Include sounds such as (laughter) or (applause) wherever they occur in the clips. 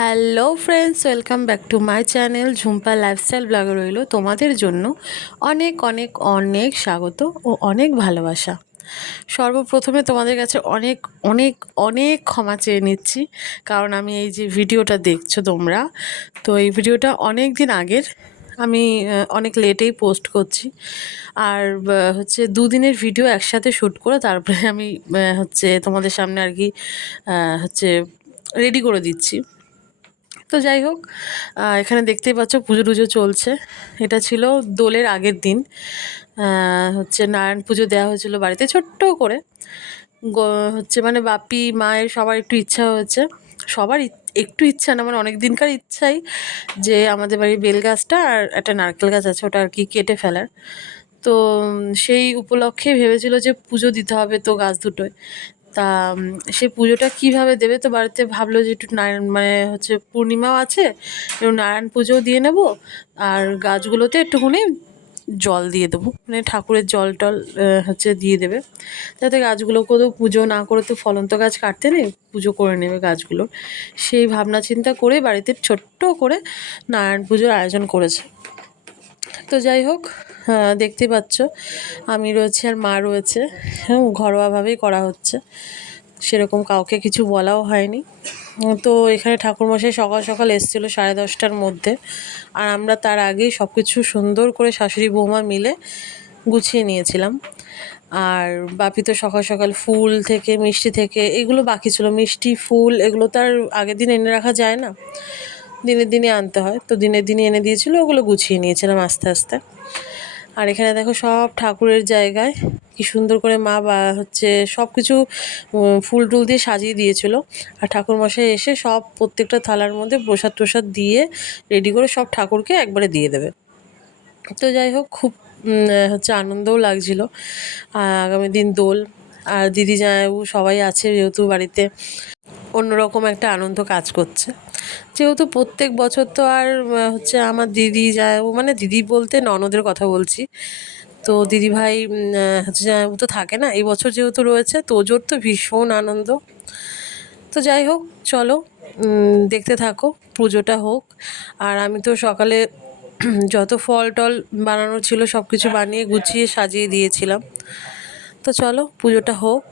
Hello friends, welcome back to my channel Jhumpa lifestyle ব্লগে রইল তোমাদের জন্য অনেক অনেক অনেক স্বাগত ও অনেক ভালোবাসা। সর্বপ্রথমে তোমাদের কাছে অনেক অনেক অনেক ক্ষমা চেয়ে নিচ্ছি, কারণ আমি এই যে ভিডিওটা দেখছ তোমরা, তো এই ভিডিওটা অনেক দিন আগের, আমি অনেক লেটেই পোস্ট করছি। আর হচ্ছে দুদিনের ভিডিও একসাথে শ্যুট করে তারপরে আমি হচ্ছে তোমাদের সামনে আর কি হচ্ছে রেডি করে দিচ্ছি। তো যাই হোক এখানে দেখতেই পাচ্ছ পুজো টুজো চলছে। এটা ছিল দোলের আগের দিন। হচ্ছে নারায়ণ পুজো দেওয়া হয়েছিল বাড়িতে, ছোট্ট করে। হচ্ছে মানে বাপি, মায়ের সবার একটু ইচ্ছা হয়েছে। সবার একটু ইচ্ছা না মানে অনেক দিনকার ইচ্ছাই যে আমাদের বাড়ির বেল গাছটা আর একটা নারকেল গাছ আছে, ওটা আর কি কেটে ফেলার। তো সেই উপলক্ষে ভেবেছিল যে পুজো দিতে হবে তো গাছ দুটোয়। তা সেই পুজোটা কীভাবে দেবে? তো বাড়িতে ভাবলো যে একটু নারায়ণ মানে হচ্ছে পূর্ণিমাও আছে এবং নারায়ণ পুজোও দিয়ে নেব, আর গাছগুলোতে একটুখানি জল দিয়ে দেবো। মানে ঠাকুরের জল টল হচ্ছে দিয়ে দেবে। যাতে গাছগুলো কোথাও পুজো না করে তো ফলন্ত গাছ কাটতে নেই, পুজো করে নেবে গাছগুলো। সেই ভাবনা চিন্তা করে বাড়িতে ছোট্ট করে নারায়ণ পুজোর আয়োজন করেছে। তো যাই হোক আহ, দেখতেই পাচ্ছ। আমি রয়েছে আর মা রয়েছে। হ্যাঁ ঘরোয়াভাবেই করা হচ্ছে। সেরকম কাউকে কিছু বলাও হয়নি। তো এখানে ঠাকুরমশাই সকাল সকাল এসেছিল সাড়ে দশটার মধ্যে। আর আমরা তার আগেই সব কিছু সুন্দর করে শাশুড়ি বৌমা মিলে গুছিয়ে নিয়েছিলাম। আর বাপি তো সকাল সকাল ফুল থেকে মিষ্টি থেকে এগুলো বাকি ছিল। মিষ্টি ফুল এগুলো তো আর আগের দিন এনে রাখা যায় না। দিনে দিনে আনতে হয়। তো দিনে দিনে এনে দিয়েছিল ওগুলো গুছিয়ে নিয়েছিলাম আস্তে আস্তে। আর এখানে দেখো সব ঠাকুরের জায়গায় কি সুন্দর করে মা বা হচ্ছে সব কিছু ফুল টুল দিয়ে সাজিয়ে দিয়েছিল। আর ঠাকুরমশাই এসে সব প্রত্যেকটা থালার মধ্যে প্রসাদ প্রসাদ দিয়ে রেডি করে সব ঠাকুরকে একবারে দিয়ে দেবে। তো যাই হোক, খুব হচ্ছে আনন্দও লাগছিল। আগামী দিন দোল, আর দিদি জামাইবাবু সবাই আছে যেহেতু বাড়িতে। অন্যরকম একটা আনন্দ কাজ করছে। যেহেতু প্রত্যেক বছর তো আর হচ্ছে আমার দিদি জামাইবাবু মানে দিদি বলতে ননদের কথা বলছি। তো দিদি ভাই উম, আহ, হচ্ছে জামাইবাবু তো থাকে না এই বছর যেহেতু রয়েছে তোজোর তো ভীষণ আনন্দ। তো যাই হোক চলো দেখতে থাকো পুজোটা হোক। আর আমি তো সকালে (clears throat) যত ফল টল বানানো ছিল সব কিছু বানিয়ে গুছিয়ে সাজিয়ে দিয়েছিলাম। তো চলো পুজোটা হোক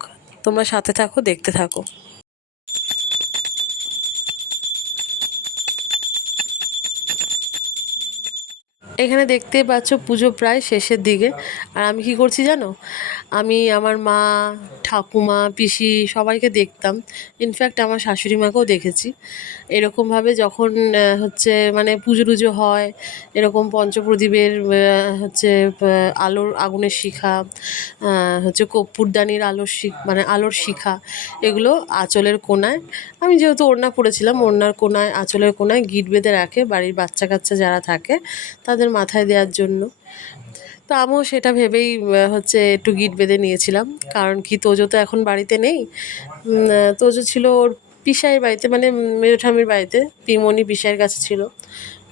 তোমরা সাথে থাকো দেখতে থাকো। এখানে দেখতে পাচ্ছ পুজো প্রায় শেষের দিকে। আর আমি কি করছি জানো? আমি আমার মা, ঠাকুমা, পিসি সবাইকে দেখতাম। ইনফ্যাক্ট আমার শাশুড়ি মাকেও দেখেছি। এরকমভাবে যখন হচ্ছে মানে পুজো টুজো হয়, এরকম পঞ্চপ্রদীপের হচ্ছে আলোর আগুনের শিখা হচ্ছে কর্পূরদানির আলোর শিখ মানে আলোর শিখা, এগুলো আঁচলের কোনায়। আমি যেহেতু ওড়না পড়েছিলাম ওড়নার কোনায়, আঁচলের কোনায় গিট বেঁধে রাখে, বাড়ির বাচ্চা কাচ্চা যারা থাকে, তাদের মাথায় দেওয়ার জন্য। তো আমিও সেটা ভেবেই হচ্ছে একটু গিট বেঁধে নিয়েছিলাম। কারণ কি, তোজো তো এখন বাড়িতে নেই। তোজো ছিল ওর পিসাইয়ের বাড়িতে মানে মেজো ঠামির বাড়িতে, পিমনি পিসাইয়ের কাছে ছিল।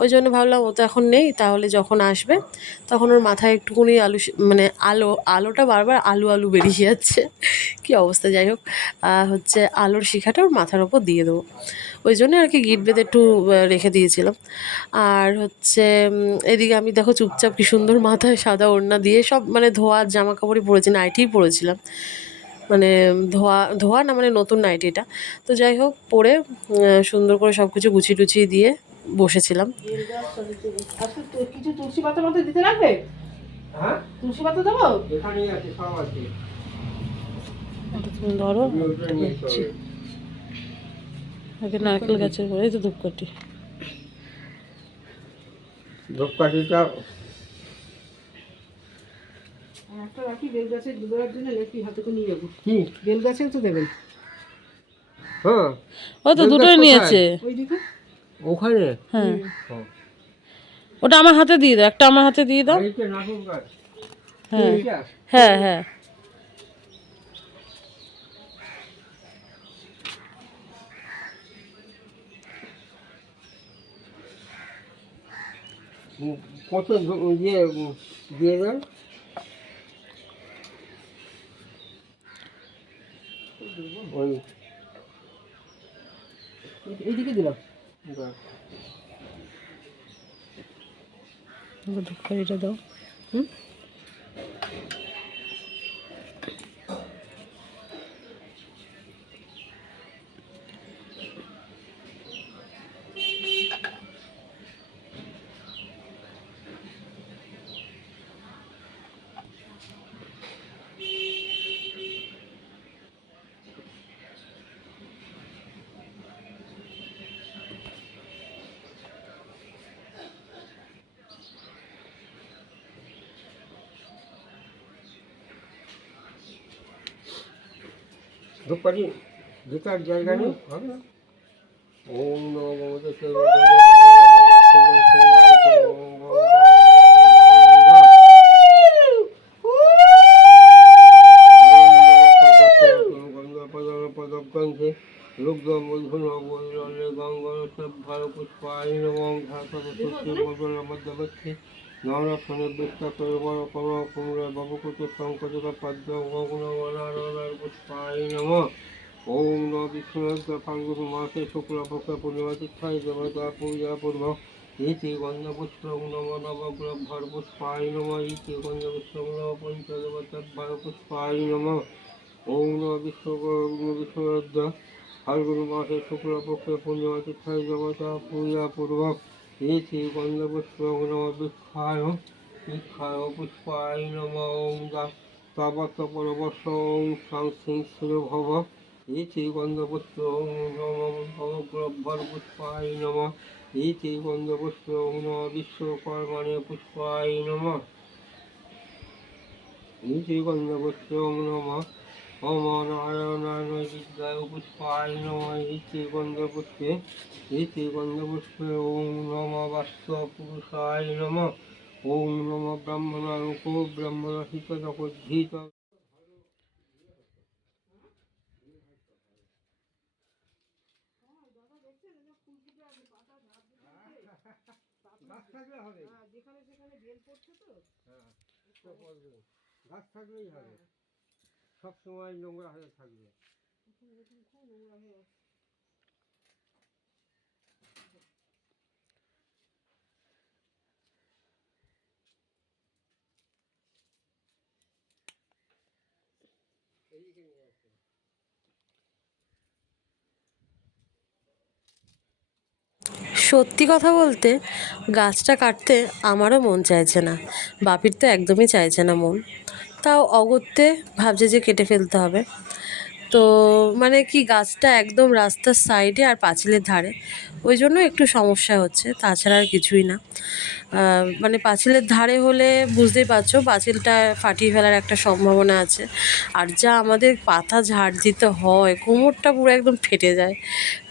ওই জন্য ভাবলাম, ও তো এখন নেই, তাহলে যখন আসবে, তখন ওর মাথায় একটুকুনি আলু মানে আলো, আলোটা বারবার আলু আলু বেরিয়ে যাচ্ছে। কি অবস্থা, যাই হোক। হচ্ছে আলোর শিখাটা ওর মাথার ওপর দিয়ে দেবো। ওই জন্য আর কি গিট বেঁধে একটু রেখে দিয়েছিলাম। আর হচ্ছে এদিকে আমি দেখো চুপচাপ কি সুন্দর মাথায় সাদা ওড়না দিয়ে সব মানে ধোয়া জামা কাপড়ই পরেছি নাইটিই পরেছিলাম। মানে ধোয়া ধোয়া না মানে নতুন নাইটিটা তো যাই হোক, পরে সুন্দর করে সব কিছু গুছিয়ে টুচিয়ে দিয়ে বসেছিলাম। কিছু তুলসী পাতা মতো দিতে লাগবে? হ্যাঁ? তুলসী পাতা দেবো? তুমি ধরো আগে নারকেল গাছের পরে তো ধূপকাঠি। ধূপকাঠিটা একটা রাখি বেল গাছে দুবেলার জন্য লেখি হাতে করে নিয়ে যাব। বেল গাছেও তো দেবেন। হ্যাঁ। ও তো দুটোই নিয়েছে। ওইদিকে ওখানে? হ্যাঁ। ওটা আমার হাতে দিয়ে দাও একটা আমার হাতে দিয়ে দাও। হ্যাঁ। হ্যাঁ হ্যাঁ। কত ইয়ে দিয়ে দেন ওই এইদিকে দিলাম দেখ ধূপকাঠিটা দাও। হুম? ধূপকাঠি জুতার জায়গা নেই হবে। না ওম নমো ভগবতে পদগ্রন্থে লুব্ধ মধুন বৈরলে গঙ্গল সভ্যার পুষ্পায় নমং ধাতব পুষ্টি মধ্যবর্তী। বিষ্ণু করে বড় কর কুমড়ে বাবুকুত সংকট পদ্ম পুষ্পায় নম। ওম ন বিষ্ণু ফাল্গুন মাসে শুক্লপক্ষে পূর্ণিমা তিথায় দেবতা পূজা পূর্ব। ইতি গন্ধপুষ্প নম পুষ্পায় নম। ইতি গন্ধপুষ্প নম পঞ্চদেবতাভ্যর পুষ্পায় নম। ওম ন বিশ্ব বিষ্ণু ফাল্গুন মাসে শুক্লপক্ষে পূর্ণিমা তিথায় দেবতা পূজা পূর্বক গন্ধপুষ্প নম বিক্ষায় বিক্ষায় পুষ্পায় নম ওম তাবত পরবশ ওম সাং সিং শিরভব ইতি গন্ধপুষ্প নম। ভগগ্রভর পুষ্পায় নম ইতি গন্ধপুষ্প নম বিশ্বকর্মাণে পুষ্পায় নম। ইতি নম ওম নারায়ণায় পুষ্পায় নম ইতি গন্ধপুষ্পে ইতি গন্ধপুষ্পে ওম নম বাস্ব পুরুষায় নম ওম নম ব্রাহ্মণায় উপ ব্রাহ্মণ হিত জগদ্ধীত হ্যাঁ হ্যাঁ। গাছ থাকলেই হবে সত্যি কথা বলতে, গাছটা কাটতে আমারও মন চাইছে না। বাপির তো একদমই চাইছে না মন। তাও অগত্যে ভাবছে যে কেটে ফেলতে হবে। তো মানে কি, গাছটা একদম রাস্তার সাইডে আর পাঁচিলের ধারে। ওই জন্য একটু সমস্যা হচ্ছে, তাছাড়া আর কিছুই না। মানে পাঁচিলের ধারে হলে বুঝতেই পারছ, পাঁচিলটা ফাটিয়ে ফেলার একটা সম্ভাবনা আছে। আর যা আমাদের পাতা ঝাড় দিতে হয়, কোমরটা পুরো একদম ফেটে যায়।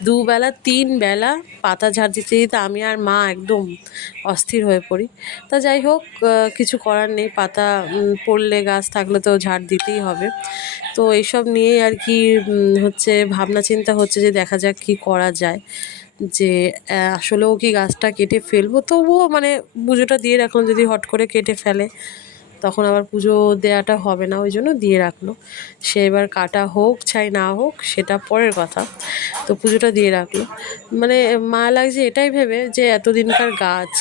দুবেলা তিন বেলা পাতা ঝাড় দিতে দিতে আমি আর মা একদম অস্থির হয়ে পড়ি। তা যাই হোক কিছু করার নেই, পাতা পড়লে গাছ থাকলে তো ঝাড় দিতেই হবে। তো এইসব নিয়েই আর কি হচ্ছে ভাবনা চিন্তা হচ্ছে যে দেখা যাক কি করা যায়। যে আসলেও কি গাছটা কেটে ফেলব? তবুও মানে পুজোটা দিয়ে রাখলাম যদি হট করে কেটে ফেলে। তখন আবার পুজো দেওয়াটা হবে না, ওই জন্য দিয়ে রাখল। সে এবার কাটা হোক, চাই না হোক, সেটা পরের কথা। তো পুজোটা দিয়ে রাখল। মানে মা লাগছে এটাই ভেবে যে এতদিনকার গাছ,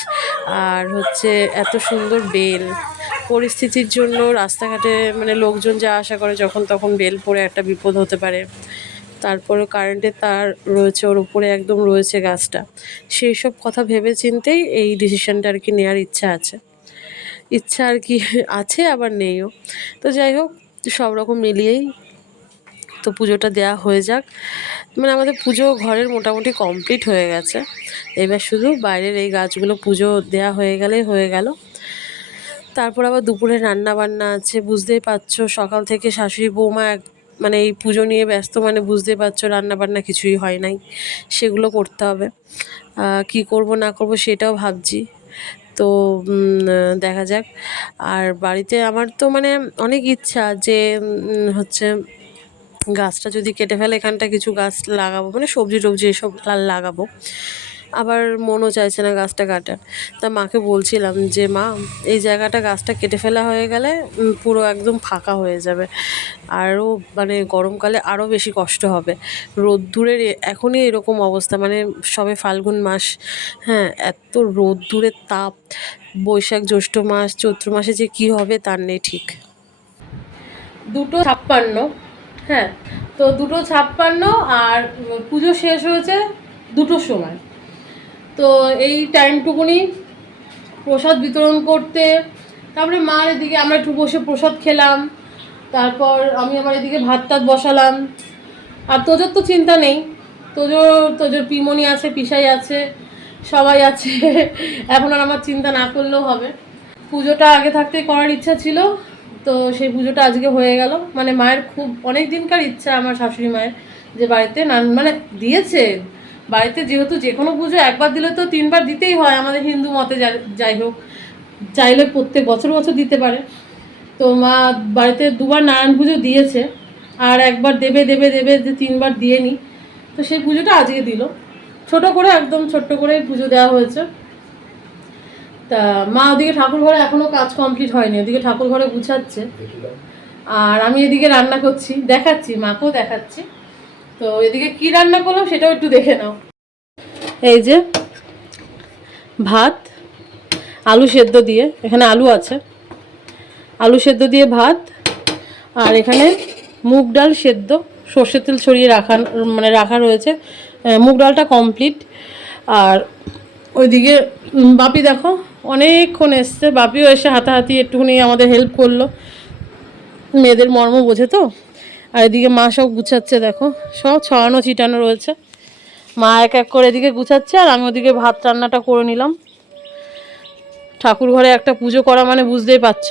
আর হচ্ছে এত সুন্দর বেল। পরিস্থিতির জন্য রাস্তাঘাটে মানে লোকজন যা আশা করে যখন তখন বেল পড়ে একটা বিপদ হতে পারে। তারপরে কারেন্টের তার রয়েছে, ওর উপরে একদম রয়েছে গাছটা। সেই সব কথা ভেবে চিন্তেই এই ডিসিশনটা আর কি নেওয়ার ইচ্ছা আছে। ইচ্ছা আর কি আছে, আবার নেইও। তো যাই হোক, সব রকম মিলিয়েই তো পুজোটা দেওয়া হয়ে যাক। মানে আমাদের পুজো ঘরের মোটামুটি কমপ্লিট হয়ে গেছে। এবার শুধু বাইরের এই গাছগুলো পুজো দেওয়া হয়ে গেলেই হয়ে গেল। তারপর আবার দুপুরে রান্না বান্না আছে, বুঝতেই পারছ। সকাল থেকে শাশুড়ি, বৌমা এক মানে এই পুজো নিয়ে ব্যস্ত মানে বুঝতেই পারছ রান্না বান্না কিছুই হয় নাই। সেগুলো করতে হবে। কি করব না করব সেটাও ভাবছি। তো দেখা যাক। আর বাড়িতে আমার তো মানে অনেক ইচ্ছা যে হচ্ছে গাছটা যদি কেটে ফেলে, এখানটা কিছু গাছ লাগাবো মানে সবজি টবজি এসব লাগাবো। আবার মনও চাইছে না গাছটা কাটার। তা মাকে বলছিলাম যে, মা, এই জায়গাটা গাছটা কেটে ফেলা হয়ে গেলে পুরো একদম ফাঁকা হয়ে যাবে। আরও মানে গরমকালে আরও বেশি কষ্ট হবে। রোদ্দুরের এখনই এরকম অবস্থা। মানে সবে ফাল্গুন মাস হ্যাঁ এত রোদ্দুরের তাপ। বৈশাখ জ্যৈষ্ঠ মাস, চৈত্র মাসে যে কী হবে তার নেই ঠিক। দুটো ছাপ্পান্ন হ্যাঁ তো দুটো ছাপ্পান্ন আর পুজো শেষ হয়েছে দুটোর সময়। তো এই টাইমটুকুনি প্রসাদ বিতরণ করতে, তারপরে মার এদিকে আমরা একটু বসে প্রসাদ খেলাম, তারপর আমি আমার এদিকে ভাত টাত বসালাম। আর তোজোর তো চিন্তা নেই, তোজোর তোজোর পিমনি আছে, পিসাই আছে, সবাই আছে, এখন আর আমার চিন্তা না করলেও হবে। পুজোটা আগে থাকতেই করার ইচ্ছা ছিল, তো সেই পুজোটা আজকে হয়ে গেল। মানে মায়ের খুব অনেক দিনকার ইচ্ছা আমার শাশুড়ি মায়ের যে বাড়িতে নান মানে দিয়েছে বাড়িতে যেহেতু যে কোনো পুজো একবার দিলে তো তিনবার দিতেই হয় আমাদের হিন্দু মতে যাই হোক। চাইলে প্রত্যেক বছর বছর দিতে পারে। তো মা বাড়িতে দুবার নারায়ণ পুজো দিয়েছে। আর একবার দেবে দেবে দেবে, যে তিনবার দিয়ে নি। তো সেই পুজোটা আজকে দিল। ছোট করে, একদম ছোট্ট করে পুজো দেওয়া হয়েছে। তা মা ওদিকে ঠাকুর ঘরে এখনও কাজ কমপ্লিট হয়নি। ওদিকে ঠাকুর ঘরে গুছাচ্ছে। আর আমি এদিকে রান্না করছি। দেখাচ্ছি, মাকেও দেখাচ্ছি। তো এদিকে কি রান্না করলাম সেটাও একটু দেখে নাও। এই যে ভাত, আলু সেদ্ধ দিয়ে, এখানে আলু আছে। আলু সেদ্ধ দিয়ে ভাত, আর এখানে মুগ ডাল সেদ্ধ সর্ষের তেল ছড়িয়ে রাখা মানে রাখা রয়েছে। মুগ ডালটা কমপ্লিট আর ওইদিকে বাপি দেখো, অনেকক্ষণ এসছে। বাপিও এসে হাতাহাতি একটুখানি আমাদের হেল্প করল। মেয়েদের মর্ম বোঝে তো? আর এদিকে মা সব গুছাচ্ছে দেখো। সব ছড়ানো ছিটানো রয়েছে। মা এক এক করে এদিকে গুছাচ্ছে আর আমি ওদিকে ভাত রান্নাটা করে নিলাম। ঠাকুর ঘরে একটা পুজো করা মানে বুঝতেই পারছ।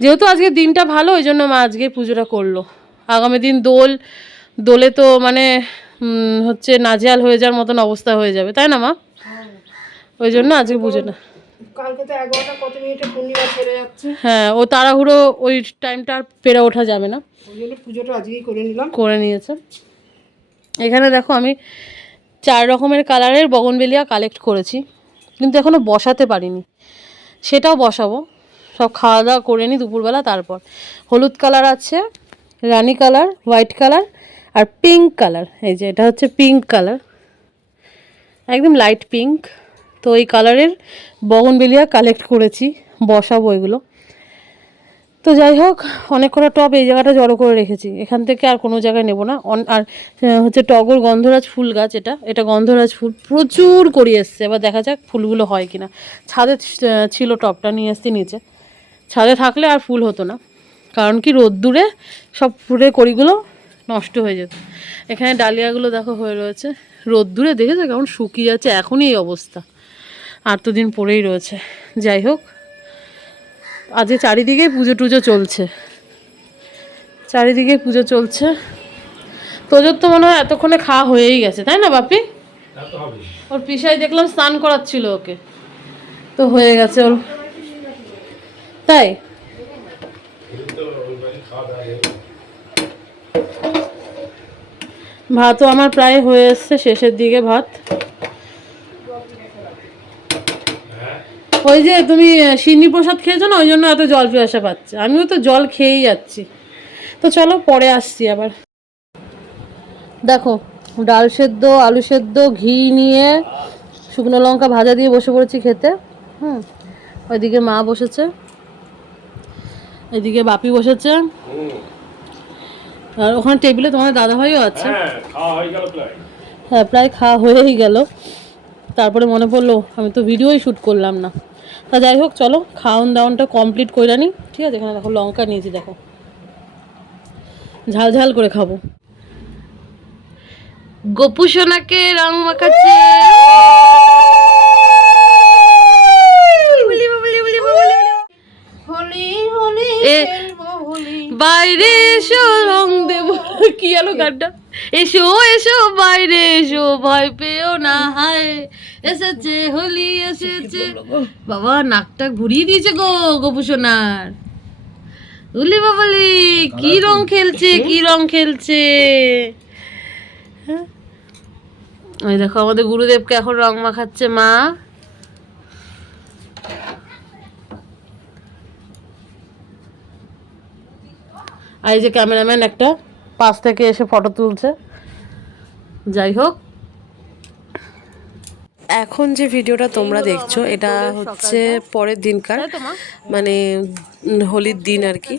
যেহেতু আজকে দিনটা ভালো ওই জন্য মা আজকে পুজোটা করল। আগামী দিন দোল দোলে তো মানে হচ্ছে নাজেহাল হয়ে যাওয়ার মতন অবস্থা হয়ে যাবে তাই না মা? ওই জন্য আজকে পুজোটা। কালকে তো এগারোটা কত মিনিটে পূর্ণিমা ছেড়ে যাচ্ছে। হ্যাঁ ও তাড়াহুড়ো ওই টাইমটা আর পেরে ওঠা যাবে না। ওই জন্য পুজোটা আজকেই করে নিলাম। করে নিয়েছে। এখানে দেখো আমি চার রকমের কালারের বগনবেলিয়া কালেক্ট করেছি কিন্তু এখনও বসাতে পারিনি। সেটাও বসাবো। সব খাওয়া দাওয়া করে নিই দুপুরবেলা তারপর হলুদ কালার আছে রানি কালার হোয়াইট কালার আর পিঙ্ক কালার। এই যে এটা হচ্ছে পিঙ্ক কালার। একদম লাইট পিঙ্ক তো এই কালারের বগনবেলিয়া কালেক্ট করেছি, বসাবো এগুলো। তো যাই হোক অনেক কটা টব এই জায়গাটা জড়ো করে রেখেছি। এখান থেকে আর কোনো জায়গায় নেব না। আর হচ্ছে টগর গন্ধরাজ ফুল গাছ এটা। এটা গন্ধরাজ ফুল প্রচুর করি এসছে। এবার দেখা যাক ফুলগুলো হয় কিনা। ছাদে ছিল টবটা নিয়ে এসছি নিচে। ছাদে থাকলে আর ফুল হতো না। কারণ কি রোদ্দুরে সব ফুলের কড়িগুলো নষ্ট হয়ে যেত। এখানে ডালিয়াগুলো দেখো হয়ে রয়েছে। রোদ্দুরে দেখেছ কেমন শুকিয়ে যাচ্ছে? এখনই এই অবস্থা। আর তো দিন পরেই রয়েছে। যাই হোক আজকে চারিদিকে পুজো টুজো চলছে। চারিদিকে পুজো চলছে। তোজোর তো মনে হয় এতক্ষণে খাওয়া হয়েই গেছে তাই না বাপি? ওর পিসাই দেখলাম স্নান করাচ্ছিল ওকে। তো হয়ে গেছে ওর। তাই? ভাতও আমার প্রায় হয়ে এসছে শেষের দিকে ভাত। ওই যে তুমি সিন্নি প্রসাদ খেয়েছো না ওই জন্য এত জল পিয়াসা পাচ্ছে। আমিও তো জল খেয়েই যাচ্ছি। তো চলো পরে আসছি আবার। দেখো ডাল সেদ্ধ আলু সেদ্ধ ঘি নিয়ে শুকনো লঙ্কা ভাজা দিয়ে বসে পড়েছি খেতে। হুম ওইদিকে মা বসেছে। এদিকে বাপি বসেছে। আর ওখানে টেবিলে তোমাদের দাদাভাইও আছে। হ্যাঁ প্রায় খাওয়া হয়েই গেল। তারপরে মনে পড়ল আমি তো ভিডিওই শ্যুট করলাম না। তা যাই হোক চলো খাওয়ান দাওয়ানটা কমপ্লিট করে নিই। ঠিক আছে এখানে দেখো লঙ্কা নিয়েছি দেখো। ঝাল ঝাল করে খাব। গপু সোনাকে রং মাখাচ্ছে। হোলি হোলি এ খেলব হোলি। বাইরে এসো রং দেব। কি আলো গানটা? এসো এসো বাইরে এসো ভয় পেও না হায়। এসেছে হোলি এসেছে। বাবা নাকটা ঘুরিয়ে দিয়েছে গো গোপুসোনার উলি বাবালি কি রং খেলছে কি রং খেলছে? ওই দেখো আমাদের গুরুদেবকে এখন রং মাখাচ্ছে মা। আর এই যে ক্যামেরাম্যান একটা। পাশ থেকে এসে ফটো তুলছে। যাই হোক। এখন যে ভিডিওটা তোমরা দেখছ এটা হচ্ছে পরের দিনকার। মানে হোলির দিন আর কি।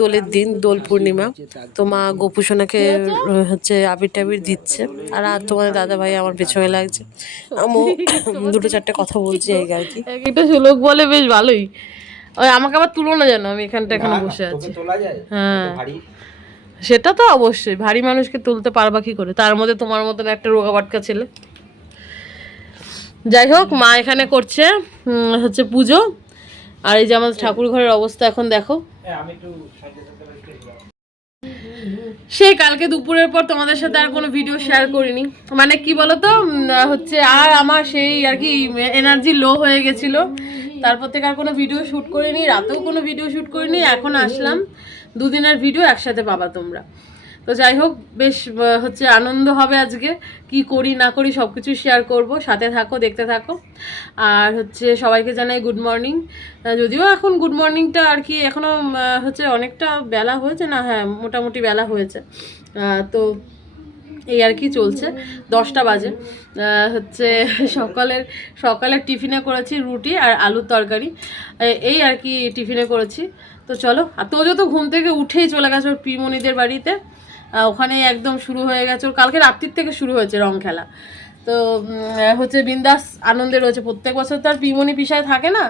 দোলের দিন দোল পূর্ণিমা। তো মা গোপুসোনাকে হচ্ছে আবির টাবির দিচ্ছে। আর আর তোমাদের দাদা ভাই আমার পেছনে লাগছে। আমও দুটো চারটে কথা বলছি এই আর কি। একটা শ্লোক বলে বেশ ভালোই। ওই আমাকে আবার তুলো না জানো আমি এখানটা এখানে বসে আছি। হ্যাঁ। ভারী সেটা তো অবশ্যই। ভারী মানুষকে তুলতে পারবা কি করে? তার মধ্যে তোমার মতন একটা রোগা বাটকা ছেলে। যাই হোক, মা এখানে করছে হচ্ছে পুজো। আর এই যে আমাদের ঠাকুর ঘরের অবস্থা এখন দেখো। সেই কালকে দুপুরের পর তোমাদের সাথে আর কোনো ভিডিও শেয়ার করিনি। মানে কি বলতো? হচ্ছে আর আমার সেই আর কি এনার্জি লো হয়ে গেছিল। তারপর থেকে আর কোনো ভিডিও শ্যুট করিনি, রাতেও কোনো ভিডিও শ্যুট করিনি, এখন আসলাম। দুদিনের ভিডিও একসাথে পাবা তোমরা। তো যাই হোক, বেশ হচ্ছে আনন্দ হবে আজকে। কি করি, না করি সব কিছু শেয়ার করব। সাথে থাকো, দেখতে থাকো। আর হচ্ছে সবাইকে জানাই গুড মর্নিং যদিও এখন গুড মর্নিংটা আর কি এখনও হচ্ছে অনেকটা বেলা হয়েছে। না হ্যাঁ মোটামুটি বেলা হয়েছে। তো এই আর কি চলছে। দশটা বাজে। হচ্ছে সকালের সকালের টিফিনে করেছি রুটি আর আলুর তরকারি। এই আর কি টিফিনে করেছি। তো চলো আর তোজো তো ঘুম থেকে উঠেই চলে গেছে ওর পিমনিদের বাড়িতে। আহ, ওখানেই একদম শুরু হয়ে গেছে। ওর কালকে রাত্রির থেকে শুরু হয়েছে রং খেলা। তো হচ্ছে বিন্দাস আনন্দে রয়েছে। প্রত্যেক বছর তো আর পিমনি পিসায় থাকে না।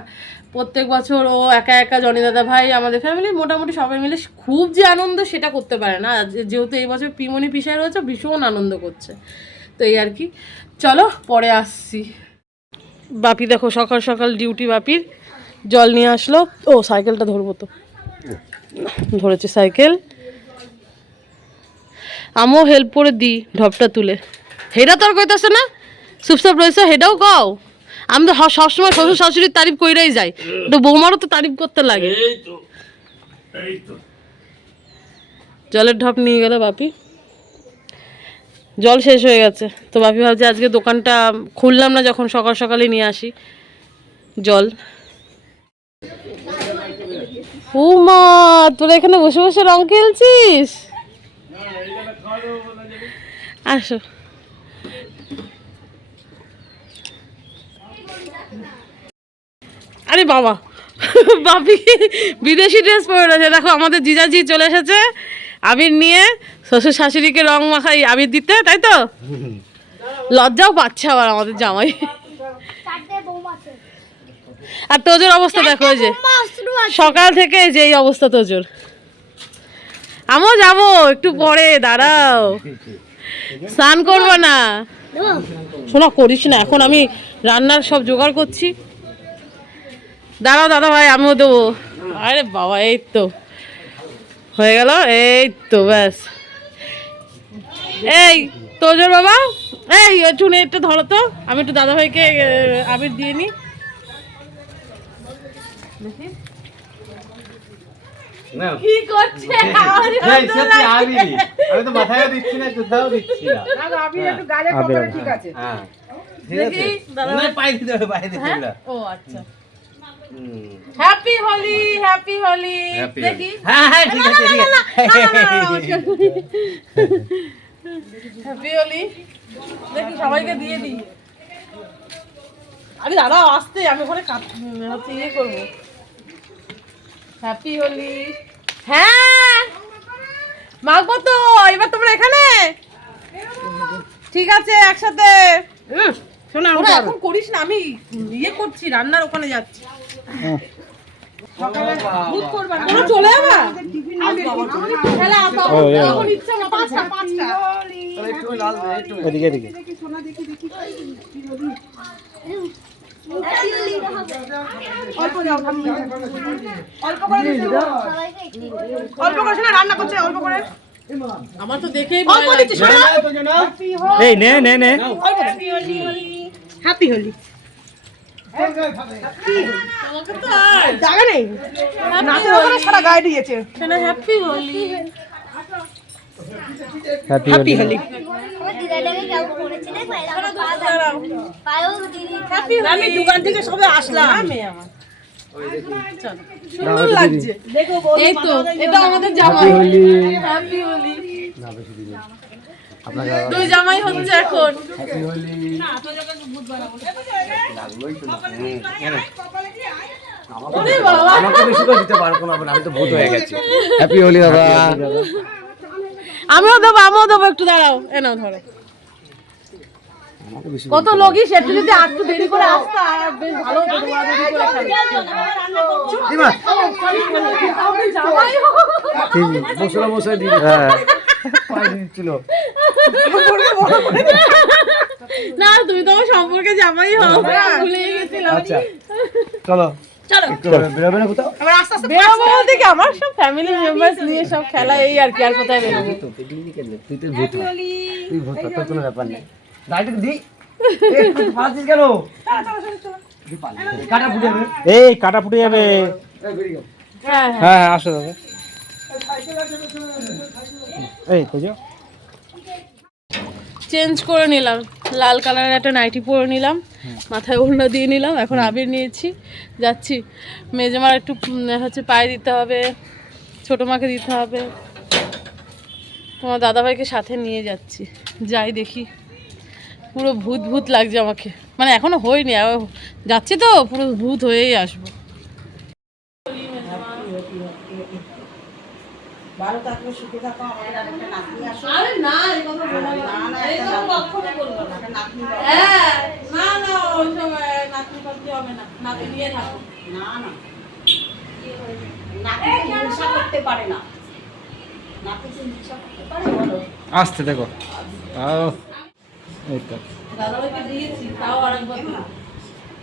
প্রত্যেক বছর ও একা একা জনি দাদা ভাই আমাদের ফ্যামিলি মোটামুটি সবাই মিলে খুব যে আনন্দ সেটা করতে পারে না। যেহেতু এই বছর পিমনি পিসায় রয়েছে ভীষণ আনন্দ করছে। তো এই আর কি। চলো পরে আসছি। বাপি দেখো সকাল সকাল ডিউটি বাপির। জল নিয়ে আসলো। ও সাইকেলটা ধরবো তো। ধরেছে সাইকেল। আমিও হেল্প করে দিই ঢপটা তুলে। হেডা তোর কইতাছে না চুপচাপ রয়েছে হেডাও কও। আমি তো সবসময় শ্বশুর শাশুড়ির তারিফ কইরাই যাই তো বৌমারও তো তারিফ করতে লাগে। জলের ঢপ নিয়ে গেল বাপি। জল শেষ হয়ে গেছে। তো বাপি ভাবছে আজকে দোকানটা খুললাম না যখন সকাল সকালে নিয়ে আসি। জল। ও মা তোরা এখানে বসে বসে রং খেলছিস? আসো। আরে বাবা বাপি বিদেশি ড্রেস পরে রয়েছে। দেখো আমাদের জিজাজি চলে এসেছে আবির নিয়ে। শ্বশুর শাশুড়িকে রং মাখাই আবির দিতে তাই তো? লজ্জাও পাচ্ছে আবার আমাদের জামাই। আর তোজোর অবস্থা দেখো ওই যে। সকাল থেকে যে এই অবস্থা তোজোর। আমিও যাব একটু পরে দাঁড়াও। স্নান করব না। শোনা করিস না এখন আমি রান্নার সব জোগাড় করছি। দাঁড়াও দাদা ভাই আমিও দেবো। আরে বাবা এই তো। হয়ে গেল এই তো ব্যাস। এই তোজোর বাবা এই একটু নে, একটু ধরো তো। আমি একটু দাদা ভাইকে আবির দিয়ে নিই। না কি করছে আমি আমি তো মাথায় দিচ্ছি না কোথাও দিচ্ছি না আপনি একটু গালে কপালে ঠিক আছে হ্যাঁ দেখি, দাদা পাই দিতে পাই দিতে ও আচ্ছা হ্যাপি হোলি হ্যাপি হোলি দেখি হ্যাঁ হ্যাঁ ঠিক আছে ঠিক হ্যাপি হোলি দেখি সবাইকে দিয়ে দিই আরে দাদা আসতে আমি ওখানে হচ্ছে ইয়ে করব হ্যাপি হোলি হ্যাঁ। মাগবো তো এবার তোমরা এখানে? ঠিক আছে একসাথে। শোনা ওরা এখন করিস না আমি ইয়ে করছি রান্নার ওখানে যাচ্ছি। চলে যাবা? অল্প করে দিও। অল্প করে শোনা রান্না করছে অল্প করে আমার তো দেখেই অল্প দিচ্ছি শোনা এই নে নে নে হ্যাপি হোলি জায়গা নেই নাচের ওখানে সারা গায়ে দিয়েছে হ্যাপি হোলি হ্যাপি হোলি আমি দোকান থেকে সবে আসলাম। সুন্দর লাগছে। দেখো এই তো এটা আমাদের জামাই। হোলি। হ্যাপি হোলি। না বেশি দিন না। আপনাকে দুই জামাই হচ্ছে এখন। হ্যাপি হোলি। আমাকে বেশি করে দিতে পারব না আমি তো ভূত হয়ে গেছি। হ্যাপি হোলি দাদা আমিও দেবো আমিও দেবো একটু দাঁড়াও। এ নাও ধরো। কত লোকই সে একটু যদি একটু দেরি করে আসতে আর বেশ ভালো মশলা মশলা দিয়ে হ্যাঁ। পায়ে না তুমি তো সম্পর্কে জামাই হও। ভুলে গেছিলাম। আচ্ছা চলো। আমার সব ফ্যামিলি মেম্বার্স নিয়ে সব খেলা এই আর কি আর কোথায় বেরোবো? তুই তো ভূত। তুই ভূত তোর কোনো ব্যাপার নেই। কাটা ফুটে যাবে। এই কাটা ফুটে যাবে। হ্যাঁ হ্যাঁ। হ্যাঁ হ্যাঁ আসো দাদা এই তো চেঞ্জ করে নিলাম। লাল কালারের একটা নাইটি পরে নিলাম। মাথায় ওড়না দিয়ে নিলাম। এখন আবির নিয়েছি। যাচ্ছি। মেজমার একটু হচ্ছে পায়ে দিতে হবে। ছোটো মাকে দিতে হবে। তোমার দাদাভাইকে সাথে নিয়ে যাচ্ছি। যাই দেখি। পুরো ভূত ভূত লাগছে আমাকে। মানে এখনও হয়নি যাচ্ছি তো পুরো ভূত হয়েই আসব। আসতে দেখো। আও তো দাদাভাইকে দিয়েছি তাও আরেকবার।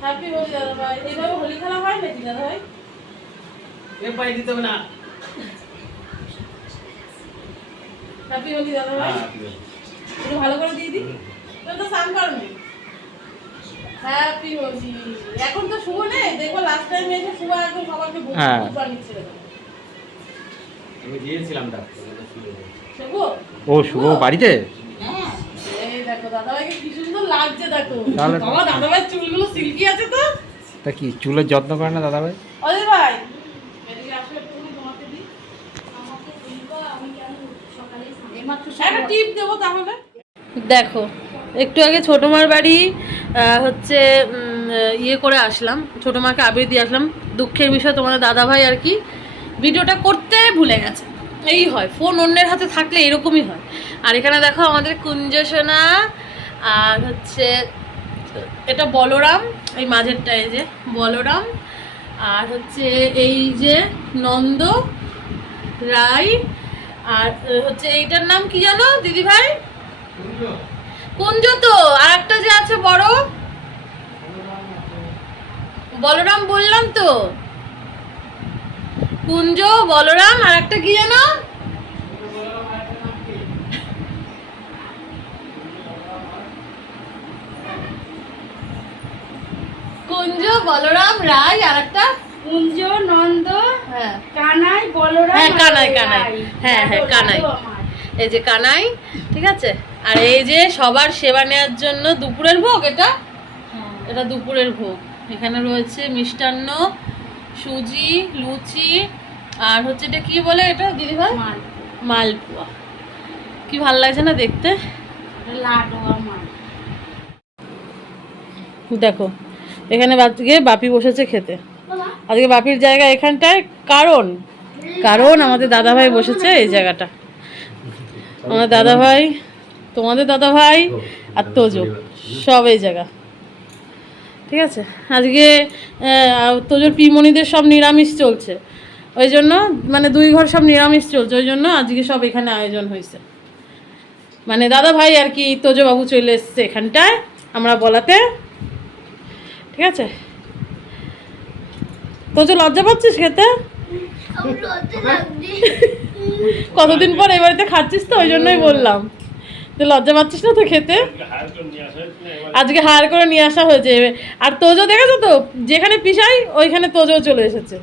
হ্যাপি হোলি দাদাভাই এইভাবে হোলি খেলা হয় নাকি দাদাভাই? হ্যাপি হোলি দাদাভাই। একটু ভালো করে দিয়ে দিই। তুমি তো স্নান করনি? হ্যাপি হোলি। এখন তো শুভ নেই। দেখো লাস্ট টাইম এসে শুভ একদম সবাইকে বুক হ্যাঁ। বুক বানিয়েছে দেখো। শুভ ও শুভ বাড়িতে? হ্যাঁ দাদাভাইকে কি সুন্দর লাগছে দেখো। বাবা দাদাভাইয়ের চুলগুলো সিল্কি আছে তো। তা কি চুলের যত্ন করে না দাদা ভাই। তাহলে। দেখো একটু আগে ছোটো মার বাড়ি হচ্ছে ইয়ে করে আসলাম। ছোটো মাকে আবির দিয়ে আসলাম। দুঃখের বিষয় তোমাদের দাদা ভাই আর কি ভিডিওটা করতে ভুলে গেছে। এই হয় ফোন অন্যের হাতে থাকলে এরকমই হয়। আর এখানে দেখো আমাদের কুঞ্জ সোনা আর হচ্ছে এটা বলরাম, এই মাঝেরটা এই যে বলরাম। আর হচ্ছে এই যে নন্দ, রাই, আর হচ্ছে এইটার নাম কি জানো দিদি ভাই? কুঞ্জ। তো আর একটা যে আছে বড়। বলরাম বললাম তো। কুঞ্জ, বলরাম আর একটা কি জানো? কুঞ্জ বলরাম রায় আর একটা কুঞ্জ নন্দ হ্যাঁ। কানাই বলরাম হ্যাঁ কানাই কানাই। হ্যাঁ হ্যাঁ কানাই। এই যে কানাই ঠিক আছে? আর এই যে সবার সেবা নেওয়ার জন্য দুপুরের ভোগ এটা? হ্যাঁ। এটা দুপুরের ভোগ। এখানে রয়েছে মিষ্টান্ন সুজি লুচি আর হচ্ছে এটা কি বলে এটা দিদিভাই? মাল মালপোয়া। কি ভালো লাগছে না দেখতে? লাডু দেখো এখানে আজকে বাপি বসেছে খেতে। আজকে বাপির জায়গা এখানটায় কারণ। কারণ আমাদের দাদাভাই বসেছে এই জায়গাটা। আমার দাদাভাই, তোমাদের দাদাভাই আর তোজো, সব এই জায়গা। ঠিক আছে? আজকে তোজোর পিমনিদের সব নিরামিষ চলছে। ওই জন্য মানে দুই ঘর সব নিরামিষ চলছে, ওই জন্য আজকে সব এখানে আয়োজন হয়েছে। মানে দাদা ভাই আর কি তোজো বাবু চলে এসছে এখানটায়, আমরা বলাতে ঠিক আছে? তোজো লজ্জা পাচ্ছিস খেতে? কতদিন পর এই বাড়িতে খাচ্ছিস তো? ওই জন্যই বললাম। তুই লজ্জা পাচ্ছিস না তো খেতে? আজকে হায়ার করে নিয়ে আসা হয়েছে। আর তোজো দেখেছ তো? যেখানে পিসাই, ওইখানে তোজো চলে এসেছে।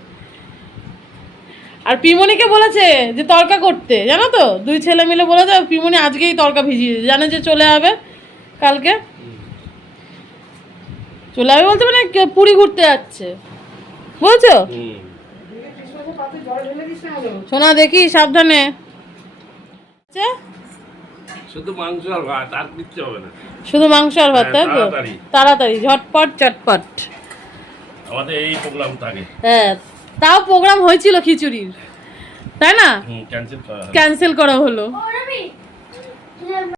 আর পিমনিকে বলেছে যে তর্কা করতে। জানো তো? দুই ছেলে মিলে বলেছে, পিমনি আজকেই তর্কা ভিজিয়ে। জানে যে চলে যাবে কালকে? চলে যাবে বলতে মানে কে- পুরী ঘুরতে যাচ্ছে। বুঝছ? সোনা দেখি সাবধানে। আচ্ছা, শুধু মাংস আর ভাত আর কিচ্ছু হবে না। শুধু মাংস আর ভাত তাই তো? হ্যাঁ, তাড়াতাড়ি। ঝটপট চটপট। আমাদের এই প্রোগ্রাম থাকে। হ্যাঁ তাও প্রোগ্রাম হয়েছিল খিচুড়ির। তাই না? ক্যান্সেল করা হবে। ক্যান্সেল করা হলো।